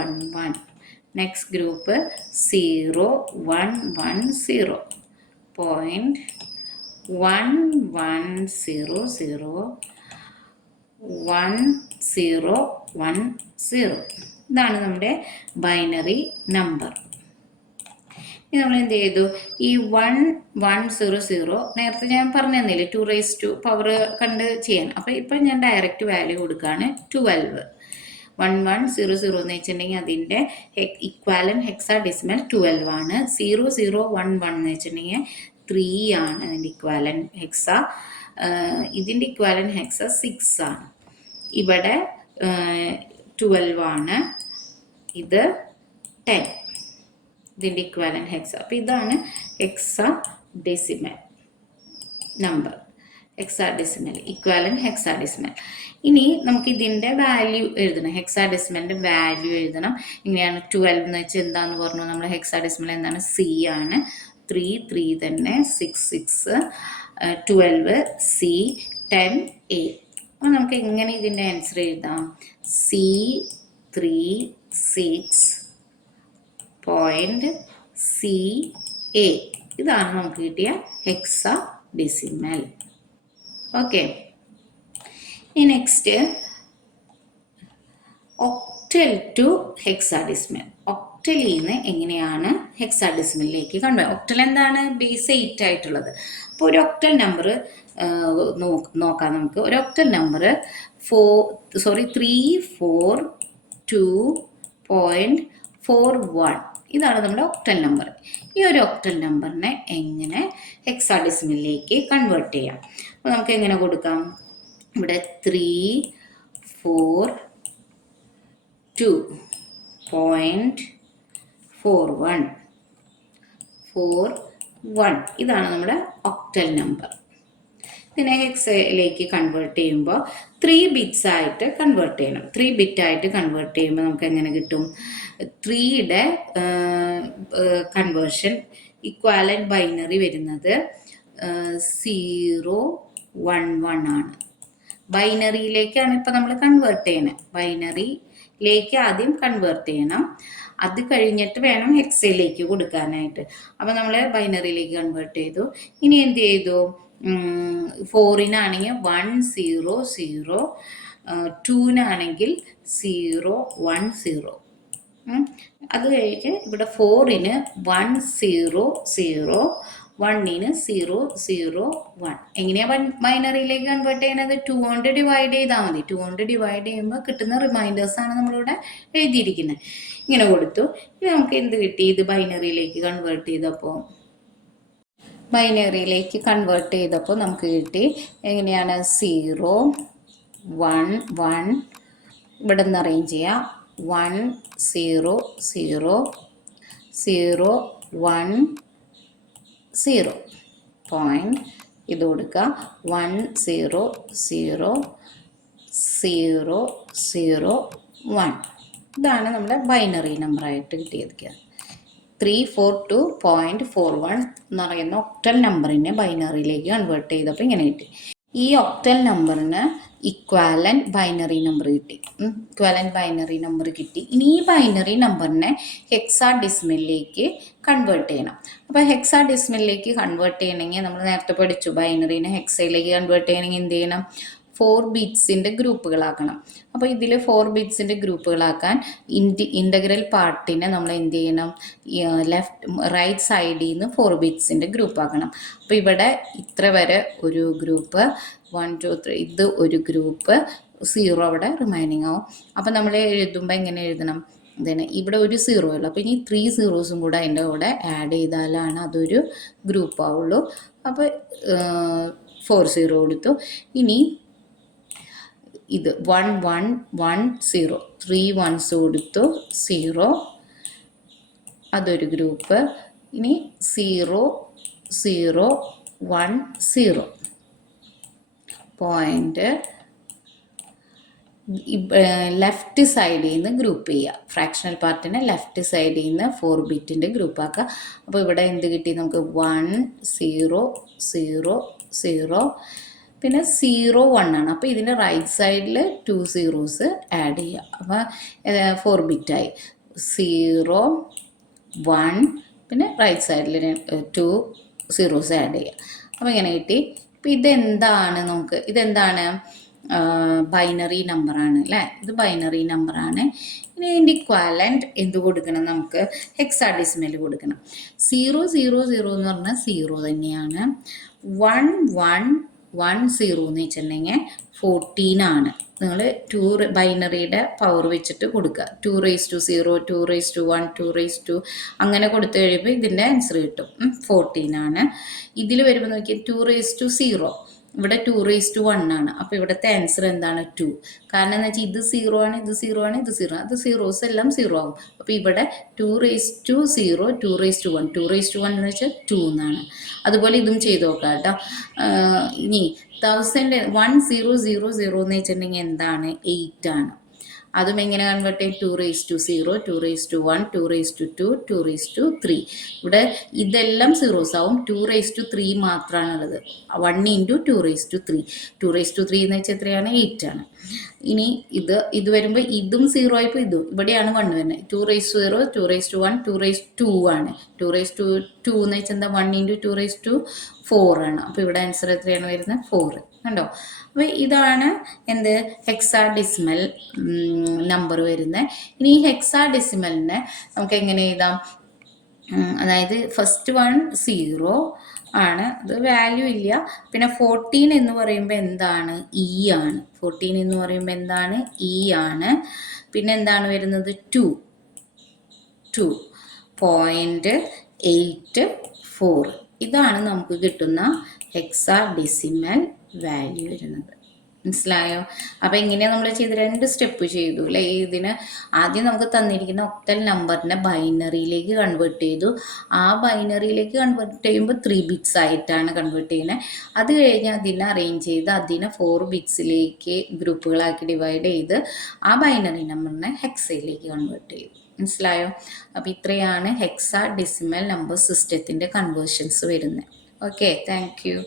1 1, next group 0 1 1 0, point 1 1 0 0 1 0 1 0. ഇതാണ് നമ്മുടെ ബൈനറി നമ്പർ. ഇനി നമ്മൾ എന്ത് ചെയ്തു, ഈ 1 1 0 0 നേരത്തെ ഞാൻ പറഞ്ഞു തന്നില്ലേ 2 raised to പവർ കണ്ട് ചെയ്യാൻ. അപ്പോൾ ഇപ്പം ഞാൻ ഡയറക്റ്റ് വാല്യൂ കൊടുക്കുകയാണ് 12. 1 1 0 0 എന്ന് വെച്ചിട്ടുണ്ടെങ്കിൽ അതിൻ്റെ ഇക്വാലൻ ഹെക്സാഡെസിമൽ 12 ആണ്. 0 0 1 1 എന്ന് വെച്ചിട്ടുണ്ടെങ്കിൽ 3 ആണ് അതിൻ്റെ ഇക്വാലൻ ഹെക്സ. ഇതിൻ്റെ ഇക്വാലൻ ഹെക്സ 6 ആണ്. ഇവിടെ 12 ആണ്, ഇത് 10 ഇതിൻ്റെ ഇക്വാലൻ ഹെക്സ. അപ്പോൾ ഇതാണ് ഹെക്സാഡെസിമൽ നമ്പർ, ഹെക്സാഡെസിമൽ ഇക്വാലൻ ഹെക്സാഡെസിമൽ. ഇനി നമുക്ക് ഇതിൻ്റെ വാല്യൂ എഴുതണം, ഹെക്സാഡെസിമലിൻ്റെ വാല്യൂ എഴുതണം. ഇങ്ങനെയാണ് 12 എന്ന് വെച്ചാൽ എന്താന്ന് പറഞ്ഞു നമ്മൾ. ഹെക്സാഡെസിമൽ എന്താണ്? C ആണ്. 3 3 തന്നെ 6 6 12 C 10 A. അപ്പോൾ നമുക്ക് എങ്ങനെ ഇതിൻ്റെ ആൻസർ എഴുതാം? C36.CA. ഇതാണ് നമുക്ക് കിട്ടിയ ഹെക്സാഡെസിമൽ. ഓക്കെ, ഇനി നെക്സ്റ്റ് ഒക്ടൽ ടു ഹെക്സാഡെസിമൽ. ഒക്ടലിൽ നിന്ന് എങ്ങനെയാണ് ഹെക്സാഡെസിമലിലേക്ക് കൺവേർട്ട്? ഒക്ടൽ എന്താണ്? ബേസ് 8 ആയിട്ടുള്ളത്. അപ്പോൾ ഒരു ഒക്ടൽ നമ്പർ നോക്കാം നമുക്ക്. ഒരു ഒക്ടൽ നമ്പർ 342.41. ഇതാണ് നമ്മുടെ ഒക്ടൽ നമ്പർ. ഈ ഒരു ഒക്ടൽ നമ്പറിനെ എങ്ങനെ ഹെക്സാഡെസിമലിലേക്ക് കൺവേർട്ട് ചെയ്യാം? അപ്പോൾ നമുക്ക് എങ്ങനെ കൊടുക്കാം? ഇവിടെ 342.41 ഇതാണ് നമ്മുടെ ഒക്ടൽ നമ്പർ. ഇതിനെ ഹെക്സയിലേക്ക് കൺവേർട്ട് ചെയ്യുമ്പോൾ 3 ബിറ്റ്സ് ആയിട്ട് കൺവേർട്ട് ചെയ്യണം. 3 ബിറ്റ് ആയിട്ട് കൺവേർട്ട് ചെയ്യുമ്പോൾ നമുക്ക് എങ്ങനെ കിട്ടും? 3യുടെ കൺവേർഷൻ ഇക്വാലൻ ബൈനറി വരുന്നത് 0 1 1 ആണ്. ബൈനറിയിലേക്കാണ് ഇപ്പം നമ്മൾ കൺവേർട്ട് ചെയ്യണത്. ബൈനറിയിലേക്ക് ആദ്യം കൺവേർട്ട് ചെയ്യണം, അത് കഴിഞ്ഞിട്ട് വേണം ഹെക്സയിലേക്ക് കൊടുക്കാനായിട്ട്. അപ്പം നമ്മൾ ബൈനറിയിലേക്ക് കൺവേർട്ട് ചെയ്തു. ഇനി എന്ത് ചെയ്തു? 4നാണെങ്കിൽ 1 0 0, 2നാണെങ്കിൽ 0 1 0. അത് കഴിഞ്ഞ് ഇവിടെ 4ന് 1 0 0, 1ന് 0 0 1. എങ്ങനെയാണ് ബൈനറിയിലേക്ക് കൺവേർട്ട് ചെയ്യുന്നത്? 2 കൊണ്ട് ഡിവൈഡ് ചെയ്താൽ മതി. 2 കൊണ്ട് ഡിവൈഡ് ചെയ്യുമ്പോൾ കിട്ടുന്ന റിമൈൻഡേഴ്സാണ് നമ്മളിവിടെ എഴുതിയിരിക്കുന്നത്. ഇങ്ങനെ കൊടുത്തു. ഇനി നമുക്ക് എന്ത് കിട്ടി? ഇത് ബൈനറിയിലേക്ക് കൺവേർട്ട് ചെയ്തപ്പോൾ നമുക്ക് കിട്ടി എങ്ങനെയാണ്? 0 1 1 ഇവിടെ നിന്ന് അറേഞ്ച് ചെയ്യാം. 1 0 0 0 1 0, പോയിന്റ് ഇത് കൊടുക്കുക. 1 0 0 0 0 1. ഇതാണ് നമ്മുടെ ബൈനറി നമ്പറായിട്ട് കിട്ടിയത്. 342.41 എന്ന് പറയുന്ന ഒക്ടൽ നമ്പറിനെ ബൈനറിയിലേക്ക് കൺവേർട്ട് ചെയ്തപ്പോൾ ഇങ്ങനെ കിട്ടി. ഈ ഒക്ടൽ നമ്പറിന് ഇക്വാലൻറ്റ് ബൈനറി നമ്പർ കിട്ടി. ഇക്വാലൻറ്റ് ബൈനറി നമ്പർ കിട്ടി. ഇനി ഈ ബൈനറി നമ്പറിനെ ഹെക്സാഡെസിമലിലേക്ക് കൺവേർട്ട് ചെയ്യണം. അപ്പോൾ ഹെക്സാഡെസിമലിലേക്ക് കൺവേർട്ട് ചെയ്യണമെങ്കിൽ നമ്മൾ നേരത്തെ പഠിച്ചു, ബൈനറിനെ ഹെക്സയിലേക്ക് കൺവേർട്ട് ചെയ്യണമെങ്കിൽ എന്ത് ചെയ്യണം? 4 ബിറ്റ്സിൻ്റെ ഗ്രൂപ്പുകളാക്കണം. അപ്പോൾ ഇതിൽ 4 ബിറ്റ്സിൻ്റെ ഗ്രൂപ്പുകളാക്കാൻ ഇൻ്റഗ്രൽ പാർട്ടിനെ നമ്മൾ എന്ത് ചെയ്യണം? റൈറ്റ് സൈഡിൽ നിന്ന് 4 ബിറ്റ്സിൻ്റെ ഗ്രൂപ്പാക്കണം. അപ്പോൾ ഇവിടെ ഇത്ര വരെ ഒരു ഗ്രൂപ്പ്, 1 2 3 ഇത് ഒരു ഗ്രൂപ്പ്, 0 അവിടെ റിമൈനിങ് ആവും. അപ്പോൾ നമ്മൾ എഴുതുമ്പോൾ എങ്ങനെ എഴുതണം? then ഇവിടെ ഒരു 0 ഉള്ളൂ. അപ്പോൾ ഇനി 3 സീറോസും കൂടെ അതിൻ്റെ കൂടെ ആഡ് ചെയ്താലാണ് അതൊരു ഗ്രൂപ്പ് ആവുള്ളൂ. അപ്പോൾ 4 0 കൊടുത്തു. ഇനി ഇത് 1 1 1 0 3 ones കൊടുത്തു, 0 അതൊരു ഗ്രൂപ്പ്. ഇനി 0 0 1 0 പോയിൻ്റ് ലെഫ്റ്റ് സൈഡിൽ നിന്ന് ഗ്രൂപ്പ് ചെയ്യുക. ഫ്രാക്ഷണൽ പാർട്ടിനെ ലെഫ്റ്റ് സൈഡിൽ നിന്ന് 4 ബിറ്റിൻ്റെ ഗ്രൂപ്പ് ആക്കുക. അപ്പോൾ ഇവിടെ എന്ത് കിട്ടി നമുക്ക്? 1 0 0 0 പിന്നെ 0 1 ആണ്. അപ്പോൾ ഇതിൻ്റെ റൈറ്റ് സൈഡിൽ 2 സീറോസ് ആഡ് ചെയ്യുക. അപ്പോൾ 4 ബിറ്റായി. 0 1 പിന്നെ റൈറ്റ് സൈഡിൽ 2 സീറോസ് ആഡ് ചെയ്യുക. അപ്പോൾ ഇങ്ങനെ കിട്ടി. അപ്പോൾ ഇതെന്താണ്? ബൈനറി നമ്പറാണ് അല്ലേ? ഇത് ബൈനറി നമ്പറാണ്. ഇനി ഇതിൻ്റെ ഇക്വാലൻറ്റ് എന്ത് കൊടുക്കണം? നമുക്ക് ഹെക്സാഡെസിമൽ കൊടുക്കണം. 0 0 0 എന്ന് പറഞ്ഞാൽ 0 തന്നെയാണ്. 1 1 1 0 എന്ന് വെച്ചിട്ടുണ്ടെങ്കിൽ 14 ആണ്. നിങ്ങൾ 2 ബൈനറിയുടെ പവർ വെച്ചിട്ട് കൊടുക്കുക. 2 raised to 0 2 raised to 1 2 raised to അങ്ങനെ കൊടുത്തു കഴിയുമ്പോൾ ഇതിൻ്റെ ആൻസർ കിട്ടും. 14 ആണ്. ഇതിൽ വരുമ്പോൾ നോക്കിയാൽ 2 raised to 0, ഇവിടെ 2 raised to 1 ആണ്. അപ്പോൾ ഇവിടുത്തെ ആൻസർ എന്താണ്? 2. കാരണം എന്ന് വെച്ചാൽ ഇത് 0 ആണ്, ഇത് 0 ആണ്, ഇത് 0 ആണ്. അത് സീറോസ് എല്ലാം 0 ആകും. അപ്പോൾ ഇവിടെ 2 raised to 0 2 raised to 1 2 raised to 1 എന്ന് വെച്ചാൽ 2 എന്നാണ്. അതുപോലെ ഇതും ചെയ്ത് നോക്കാം കേട്ടോ. ഇനി 1000 എന്ന് വെച്ചിട്ടുണ്ടെങ്കിൽ എന്താണ്? 8 ആണ്. അതും എങ്ങനെ കൺവേർട്ട് ചെയ്യും? 2 raised to 0 2 raised to 1 2 raised to 2 2 raised to 3. ഇവിടെ ഇതെല്ലാം സീറോസ് ആവും. 2 raised to 3 മാത്രമാണുള്ളത്. 1 into 2 raised to 3 2 raised to 3 എന്ന് വെച്ചാൽ എത്രയാണ്? 8 ആണ്. ഇനി ഇത് വരുമ്പോൾ ഇതും 0 ആയിപ്പോൾ ഇതും ഇവിടെയാണ് 1 വരുന്നത്. 2 raised to 0 2 raised to 1 2 raised to 2 ആണ്. 2 raised to 2 എന്ന് വെച്ചാൽ എന്താ? 1 into 2 raised to 4 ആണ്. അപ്പോൾ ഇവിടെ ആൻസർ എത്രയാണ് വരുന്നത്? 4. കണ്ടോ? അപ്പോൾ ഇതാണ് എന്ത്? ഹെക്സാഡെസിമൽ നമ്പർ വരുന്നത്. ഇനി ഈ ഹെക്സാഡെസിമലിനെ നമുക്ക് എങ്ങനെ എഴുതാം? അതായത് ഫസ്റ്റ് 1 0 ആണ്, അത് വാല്യൂ ഇല്ല. പിന്നെ 14 എന്ന് പറയുമ്പോൾ എന്താണ്? ഇ ആണ്. 14 എന്ന് പറയുമ്പോൾ എന്താണ്? ഇ ആണ്. പിന്നെ എന്താണ് വരുന്നത്? 2.84. ഇതാണ് നമുക്ക് കിട്ടുന്ന ഹെക്സാഡെസിമൽ വാല്യൂ വരുന്നത്. മനസ്സിലായോ? അപ്പോൾ ഇങ്ങനെയാണ് നമ്മൾ ചെയ്ത് 2 സ്റ്റെപ്പ് ചെയ്തു അല്ലേ? ഇതിന് ആദ്യം നമുക്ക് തന്നിരിക്കുന്ന ഒക്ടൽ നമ്പറിനെ ബൈനറിയിലേക്ക് കൺവേർട്ട് ചെയ്തു. ആ ബൈനറിയിലേക്ക് കൺവേർട്ട് ചെയ്യുമ്പോൾ 3 ബിറ്റ്സ് ആയിട്ടാണ് കൺവേർട്ട് ചെയ്യുന്നത്. അത് കഴിഞ്ഞ് അതിനെ അറേഞ്ച് ചെയ്ത് അതിനെ 4 ബിറ്റ്സിലേക്ക് ഗ്രൂപ്പുകളാക്കി ഡിവൈഡ് ചെയ്ത് ആ ബൈനറി നമ്പറിനെ ഹെക്സയിലേക്ക് കൺവേർട്ട് ചെയ്തു. മനസ്സിലായോ? അപ്പോൾ ഇത്രയാണ് ഹെക്സാഡെസിമൽ നമ്പർ സിസ്റ്റത്തിൻ്റെ കൺവേർഷൻസ് വരുന്നത്. Okay, thank you.